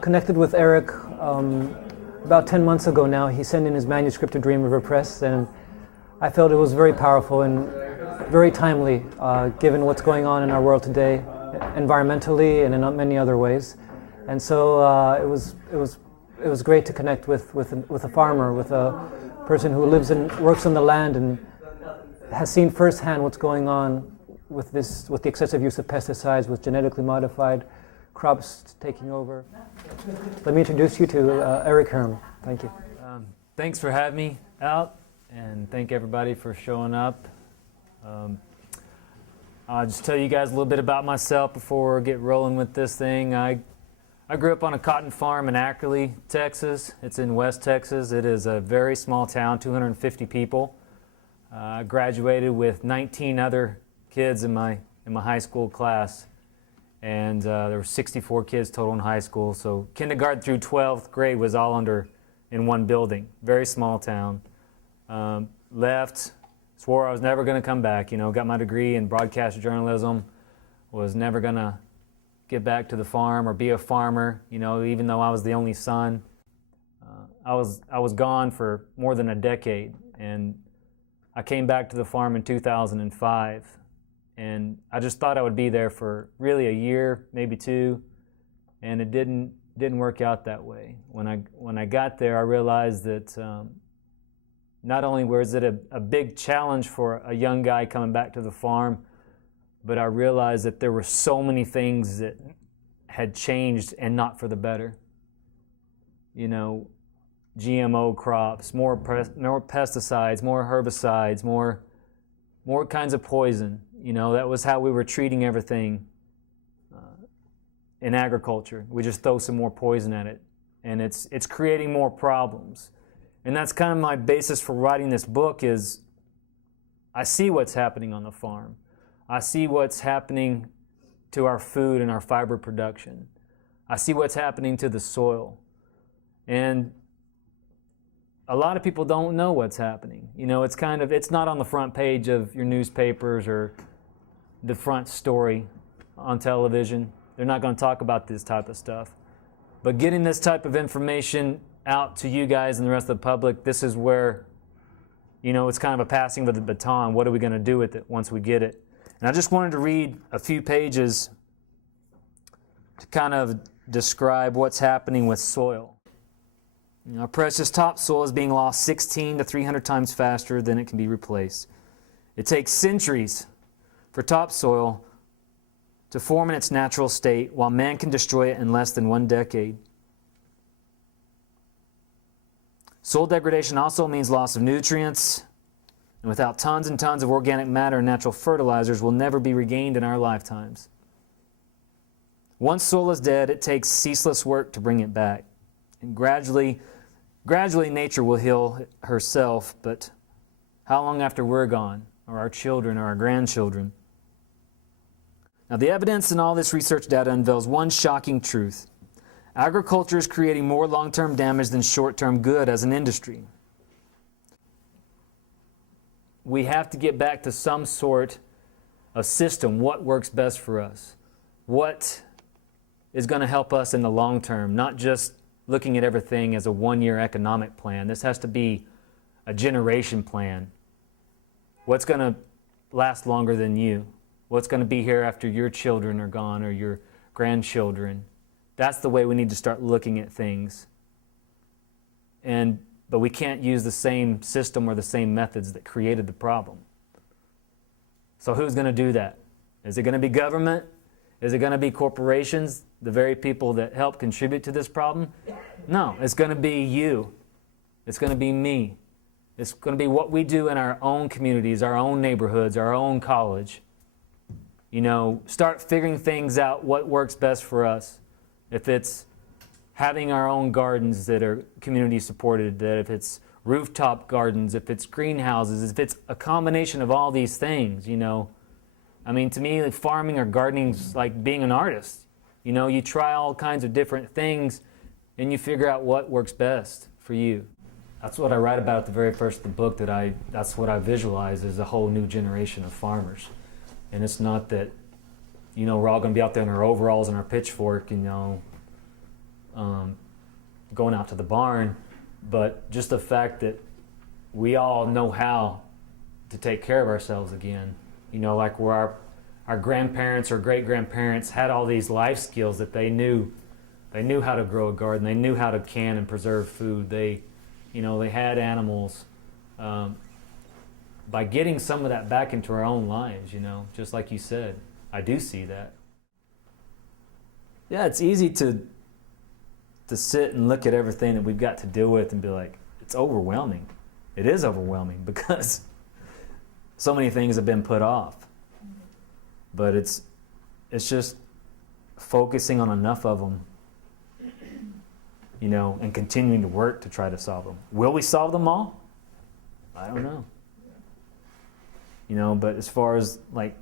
connected with Eric about 10 months ago now. He sent in his manuscript to Dreamriver Press, and I felt it was very powerful and very timely, given what's going on in our world today, environmentally and in many other ways. And so it was great to connect with a farmer, with a person who lives and works on the land and has seen firsthand what's going on with the excessive use of pesticides, with genetically modified crops taking over. Let me introduce you to Eric Herm. Thank you. Thanks for having me out, and thank everybody for showing up. I'll just tell you guys a little bit about myself before we get rolling with this thing. I grew up on a cotton farm in Ackerley, Texas. It's in West Texas. It is a very small town, 250 people. I graduated with 19 other kids in my high school class, and there were 64 kids total in high school. So kindergarten through 12th grade was all in one building. Very small town. Left, swore I was never going to come back. Got my degree in broadcast journalism. Was never going to get back to the farm or be a farmer. Even though I was the only son. I was gone for more than a decade, and I came back to the farm in 2005, and I just thought I would be there for really a year, maybe two, and it didn't work out that way. When I got there, I realized that not only was it a big challenge for a young guy coming back to the farm, but I realized that there were so many things that had changed and not for the better. GMO crops, more pesticides, more herbicides, more kinds of poison. That was how we were treating everything in agriculture. We just throw some more poison at it, and it's creating more problems. And that's kind of my basis for writing this book. Is I see what's happening on the farm. I see what's happening to our food and our fiber production. I see what's happening to the soil. And a lot of people don't know what's happening. It's not on the front page of your newspapers or the front story on television. They're not going to talk about this type of stuff. But getting this type of information out to you guys and the rest of the public, this is where, it's kind of a passing of the baton. What are we going to do with it once we get it? And I just wanted to read a few pages to kind of describe what's happening with soil. Our precious topsoil is being lost 16 to 300 times faster than it can be replaced. It takes centuries for topsoil to form in its natural state, while man can destroy it in less than 1 decade. Soil degradation also means loss of nutrients, and without tons and tons of organic matter and natural fertilizers will never be regained in our lifetimes. Once soil is dead, it takes ceaseless work to bring it back. And gradually nature will heal herself, but how long after we're gone, or our children, or our grandchildren? Now, the evidence in all this research data unveils one shocking truth. Agriculture is creating more long-term damage than short-term good as an industry. We have to get back to some sort of system. What works best for us? What is going to help us in the long term, not just looking at everything as a one-year economic plan. This has to be a generation plan. What's going to last longer than you? What's going to be here after your children are gone or your grandchildren? That's the way we need to start looking at things. But we can't use the same system or the same methods that created the problem. So who's going to do that? Is it going to be government? Is it going to be corporations, the very people that help contribute to this problem? No, it's going to be you. It's going to be me. It's going to be what we do in our own communities, our own neighborhoods, our own college. Start figuring things out, what works best for us. If it's having our own gardens that are community supported, that if it's rooftop gardens, if it's greenhouses, if it's a combination of all these things, to me, farming or gardening is like being an artist. You try all kinds of different things and you figure out what works best for you. That's what I write about at the very first of the book, that's what I visualize as a whole new generation of farmers. And it's not that, we're all going to be out there in our overalls and our pitchfork, going out to the barn, but just the fact that we all know how to take care of ourselves again. You know, like where our grandparents or great-grandparents had all these life skills that they knew. They knew how to grow a garden. They knew how to can and preserve food. They had animals. By getting some of that back into our own lives, just like you said, I do see that. Yeah, it's easy to sit and look at everything that we've got to deal with and be like, it's overwhelming. It is overwhelming because so many things have been put off. But it's just focusing on enough of them, and continuing to work to try to solve them. Will we solve them all? I don't know. But as far as, like,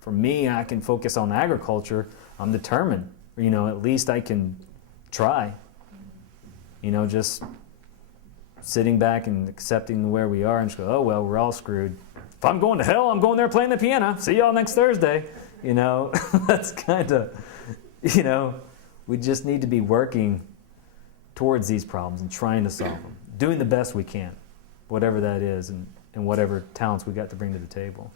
for me, I can focus on agriculture. I'm determined. At least I can try. Just sitting back and accepting where we are and just go, oh, well, we're all screwed. If I'm going to hell, I'm going there playing the piano. See y'all next Thursday. That's kind of, we just need to be working towards these problems and trying to solve them. Doing the best we can, whatever that is, and whatever talents we got to bring to the table.